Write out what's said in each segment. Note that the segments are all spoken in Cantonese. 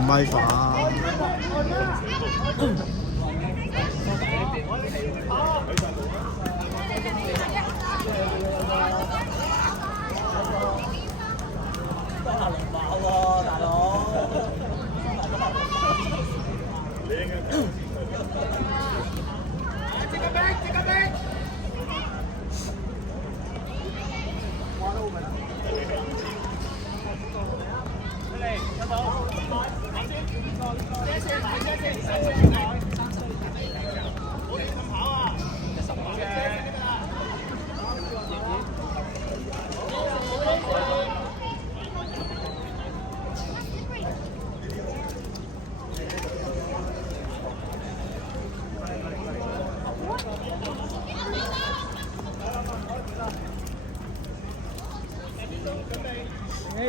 唔係飯。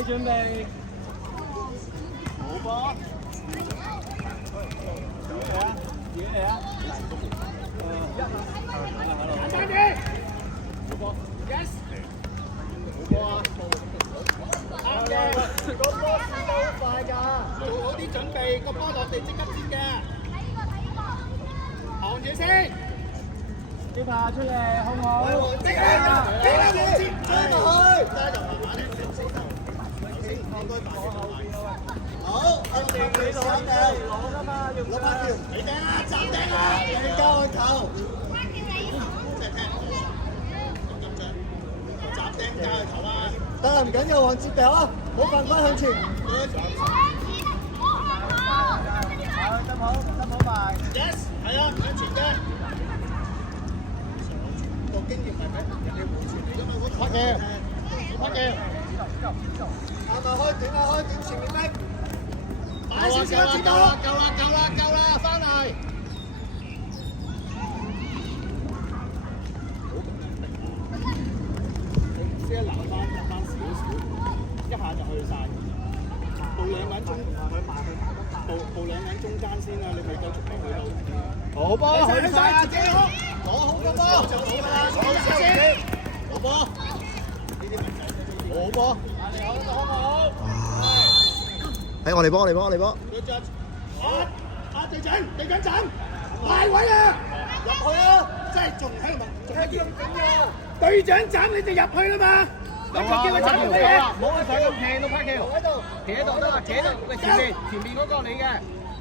準備，好波，嘢嚟啊！簡單啲，好波 ，yes， 好波啊！啱嘅，個波轉得好快㗎，做好啲準備，個波落地即刻接嘅，行住先，接下出嚟，好唔好？即刻接，追落去，加油慢慢嚟。好，我哋你攞嘅，攞㗎嘛，要攞翻條。你掟啊，斬掟啊，你交佢球。即係踢，斬掟交佢球啊！得啦，唔緊要，往接掉啊，唔好犯規向前。得好快。Yes， 係啊，向前嘅。個經驗係咩？人哋換傳嚟㗎嘛，嗰球。乜嘅？啱啊！開短啊！開短前面逼，擺少少知道。夠啦！翻嚟。即係留翻少少，一下就去晒。步兩個人中，步兩個人中間先啦，你咪夠速度去到。好波，去晒啊！自己攞好個波就好啦，攞少先。好波。好波，喺我哋波，我哋波。隊長陣，大位啊，入去啊，真係仲喺度問，仲喺度緊啊！隊長陣你就入去啦嘛，你叫佢走做咩嘢？冇啊，上咁企到拍橋，企喺度得啦，企喺度，喂前面嗰個你嘅，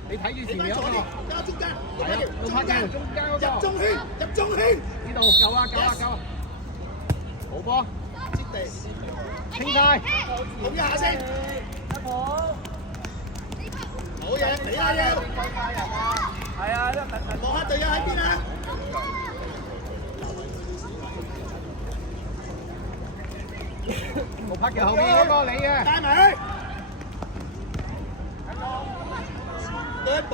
你睇住前面嗰個，加中間，係啊，到拍橋，中間嗰個，入中圈，呢度夠啊，好波，接地。清晒，捧一下先。好嘢，嚟啦要。係啊，望下隊友喺邊啊？我拍嘅後面嗰個你嘅。帶埋去。對一步。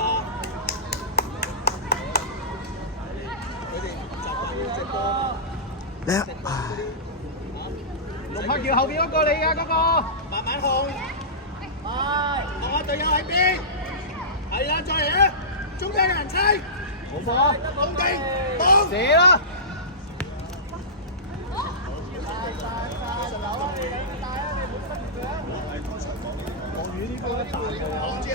叻。龍柏橋後邊嗰個你啊，嗰個慢慢控，望下隊友喺邊，係啦，再嚟啊，中間嘅人猜，好火，控定，當，射啦，行住，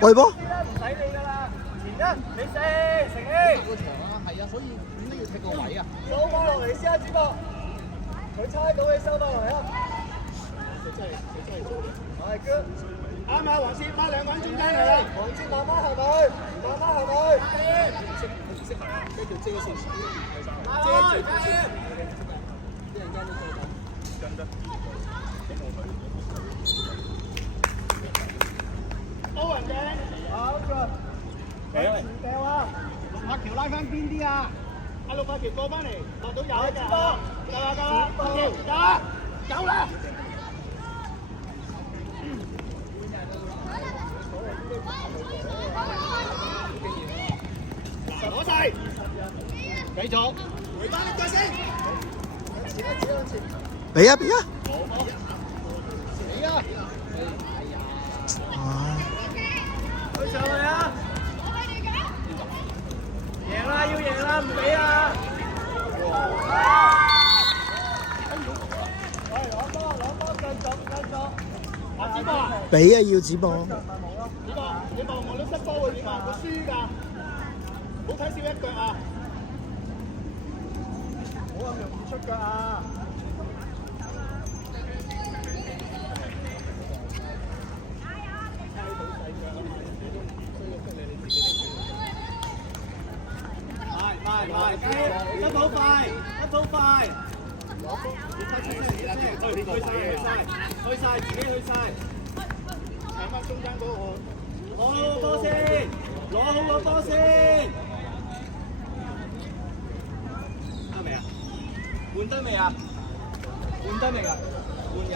喂波。唔使你噶啦，前一，你四，乘氣。係啊，所以點解要踢個位啊？收翻落嚟先啊，主角。佢猜到你收翻落嚟啊！佢真係做嘅。係 good。啱啊，黃切，拉兩個人中間嚟啦。黃切慢慢行去。唔識行，跟住遮線。遮住。啲人間都做緊。跟得。歐文嘅。好嘅。掉啊！阿橋拉翻邊啲啊？阿陸柏橋過翻嚟，落到有㗎。夠啦！攞晒，繼續，回翻呢個先。俾啊！俾啊！去上去啊！贏啦，要贏啦，唔俾啊！攞波，繼續。阿子博，俾啊要子博。你望我都失波會點啊？會輸㗎，唔好睇少一腳啊！唔好咁容易出腳啊！快，得好快！去晒，自己去晒。搶翻中間嗰個，攞好個波先，得未啊？換得未啊？換人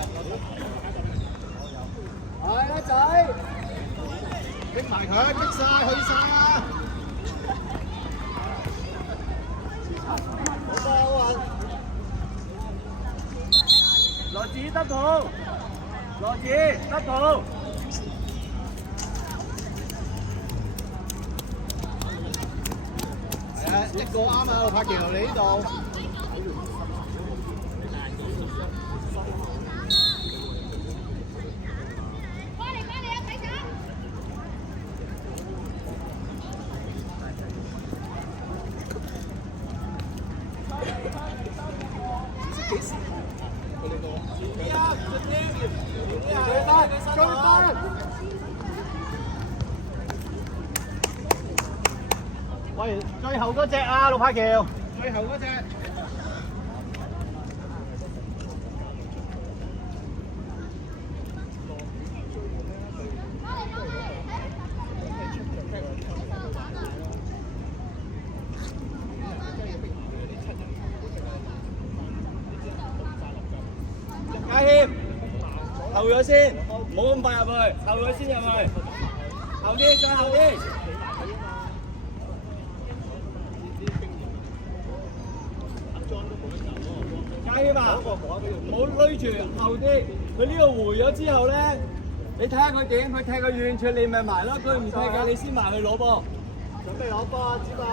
係啦仔，逼埋佢，逼晒，去晒啊！羅子得到，係啊，一個啱啊，柏橋你呢度。追翻！喂，最後嗰隻啊，陸柏橋，最後嗰隻。嘉謙，後咗先，唔好咁快入去，後咗先入去，後啲，再後啲。嘉謙啊，唔好攏住後啲，佢呢個回咗之後咧，你睇下佢點，佢踢個遠處你咪埋咯，佢唔踢嘅你先埋去攞波。準備攞波啊，子博！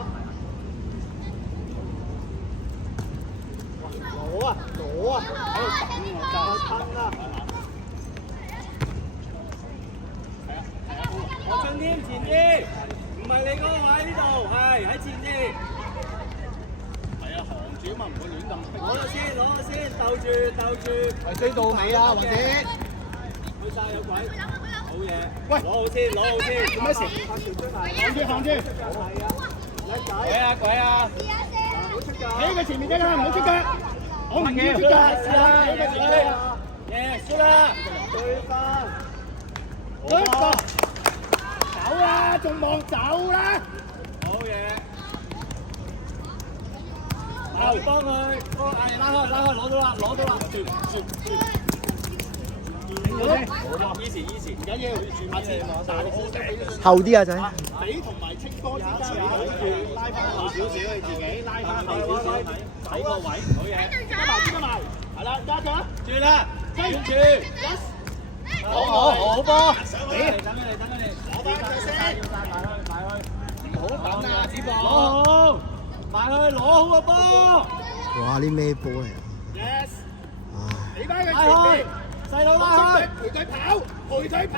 攞啊，喺度等我就吞啦。我進添前啲，唔係你嗰個位呢度，係喺前啲。係啊，行住啊嘛，唔會亂咁。攞咗先，鬥住。係追到尾啊，或者去晒有鬼。好嘢。喂，攞好先，做咩事？行住。係啊，叻仔。鬼啊！唔好出腳。喺佢前面啫啦，唔好出腳。我唔要出腳，試下喺佢前面。耶，輸啦。追翻。好。走啦，仲望走啦！好嘢，後幫佢，拉開，攞到啦！頂咗先，easy，唔緊要，下次打你先。後啲啊仔。你同埋清波之間，你拉翻後少少，你自己拉翻後少少，睇個位，好嘢，加埋，係啦，加咗，轉啦，跟住，好波，等你。攞翻佢先，唔好等啊！子博，攞好，埋去攞好個波。哇！啲咩波嚟啊 ？Yes。唉。你翻佢前邊，細佬拉開，陪佢跑，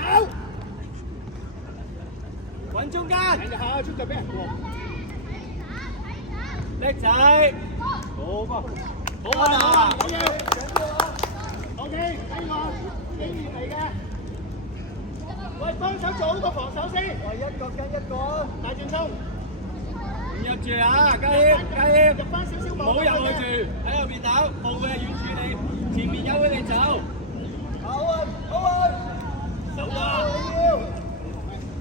揾中間。等下出腳俾人過。叻仔，好波，好啊！好嘢 ，OK， 睇我經驗嚟嘅。喂，幫手做好個防守先。喂，一個跟一個，大轉衝。唔入住啊，嘉謙，入翻少少網。唔好入去住，喺後邊打，後嘅係遠處理，前面有佢哋走。好啊，手啊！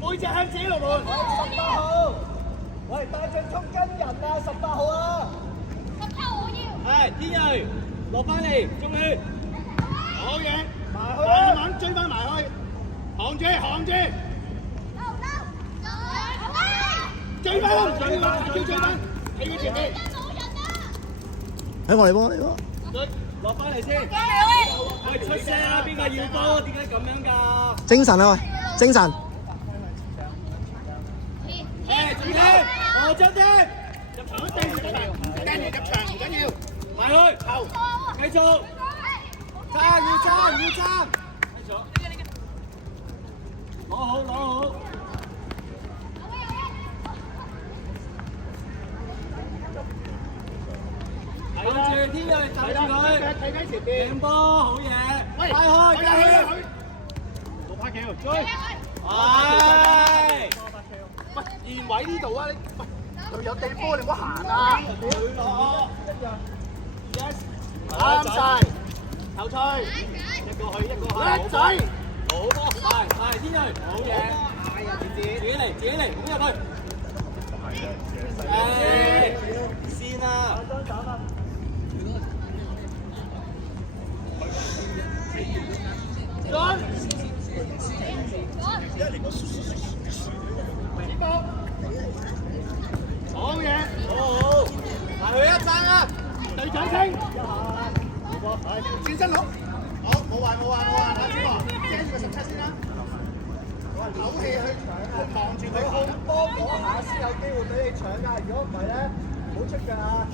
背脊向自己龍門。18號。喂，大轉衝跟人啊，18號啊。18號我要。係，天睿，落翻嚟，中圈。好嘢，埋去啦，慢慢追翻埋去。行住，追翻，喺佢前面。喺我嚟幫。落翻嚟先。喂，出聲啊！邊個要波？點解咁樣㗎？精神啊喂！精神。誒，張天，我張天，入場一定入場，唔緊要入場唔緊要，埋去後，繼續，爭要爭要爭，繼續，攞好攞好。睇住天睿，睇住佢，睇緊前邊，領波好嘢，快開，繼續，六拍橋，追，係，喂，現位呢度啊，你，喂，隊友掟波你唔好行啊，佢攞，yes，啱晒，頭槌，一個去一個去，叻仔，好波，係天睿，好嘢，係啊，自己嚟自己嚟，咁入去，誒，先啊。好嘢，好，埋去一陣啊！隊長清，轉身攞，好，冇壞，阿子華，遮住個17先啦，唞氣去望住佢控波嗰下先有機會俾你搶㗎，如果唔係咧，唔好出㗎啊！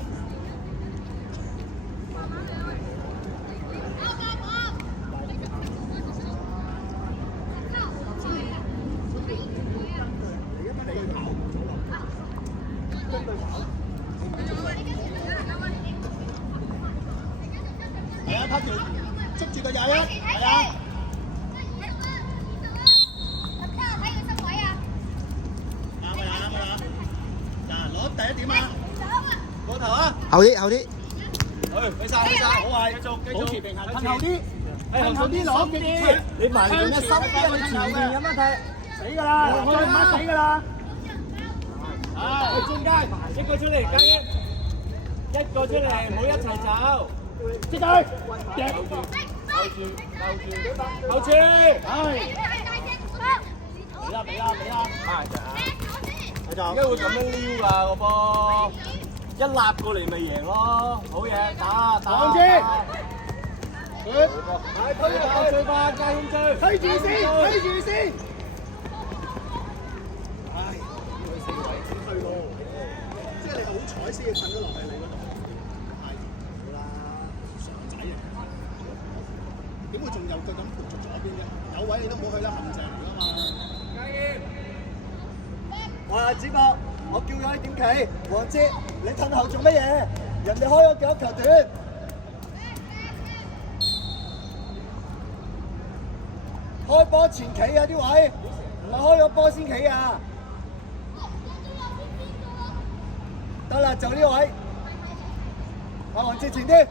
係啊，拍條捉住個21，係啊。啱，嗱，攞第一點啊！過頭啊！後啲，俾晒，好啊，繼續，保持平衡，褪後啲，攞勁啲，你埋嚟做咩？收啲去前面咁樣踢，死㗎啦，再唔啱死㗎啦！啊，去中間，一個出嚟，加一個出嚟，唔好一齊走。接佢，夾，後處，係。俾啦，係。點解會咁樣撩㗎個波？一立過嚟咪贏咯，好嘢，打。後處，推最快，加控制，推住先。唉，推咯，即係你好彩先要褪咗落去你嗰度。點會仲有腳咁盤住左邊啫？有位你都唔好去啦，陷阱嚟㗎嘛！哇！子博，我叫咗你點企？黃哲，你褪後做乜嘢？人哋開咗腳球斷。開波前企啊啲位，唔係開咗波先企啊！得啦，就呢位。阿黃哲前啲，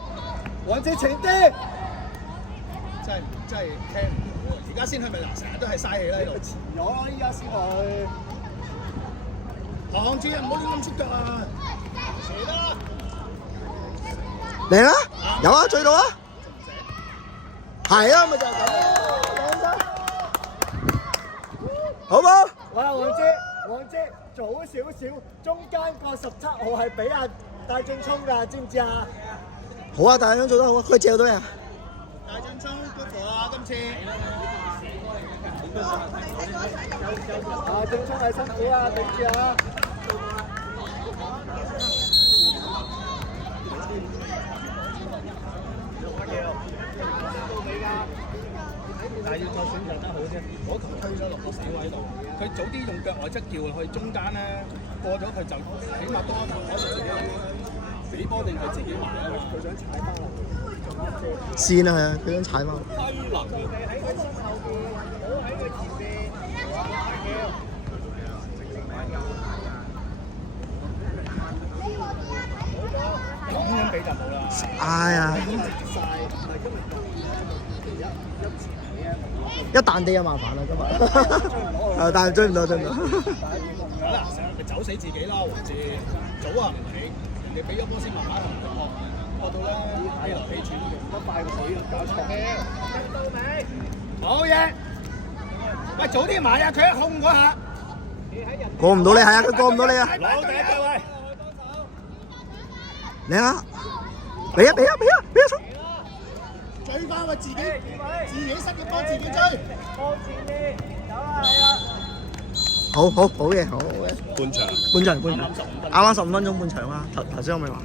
真係聽唔到，而家先去咪嗱，成日都係嘥氣啦喺度。前咗咯，依家先去。黃哲唔好亂咁出腳啊！射得啦！嚟啦！有啊，追到啊！係啊，咪就係咁。好冇？哇！黃哲早少少，中間個17號係俾阿戴俊聰㗎，知唔知啊？好啊，大將做得好啊，佢借到呀。大俊聰good for啊，今次。俊聰係辛苦啊，頂住啊！但係要再選擇得好啫，嗰球推咗落個死位度，佢早啲用腳外側叫去中間咧，過咗佢就起碼多一球可以自己俾波定係自己埋啊！佢想踩翻落去，線啊，佢想踩翻。低能嘅，喺佢身後邊，唔好喺佢前邊。咁樣俾就好啦。哎呀！一彈地就麻煩啦，今日。但係追唔到。嗱，成日咪走死自己咯，黃哲。早啊唔起，人哋俾咗波先慢慢學到咧，喺流氣喘用得快個水搞錯。到未？好嘢！喂，早啲埋啊！佢一控嗰下。過唔到你係啊，佢過唔到你啊！攞第一個位。嚟啊！俾啊！衝！最快嘛，喂自己失嘅波自己追。往前面走啦，係啦。好嘢，好嘅。半場，啱啱15分鐘半場啦，頭先我咪話。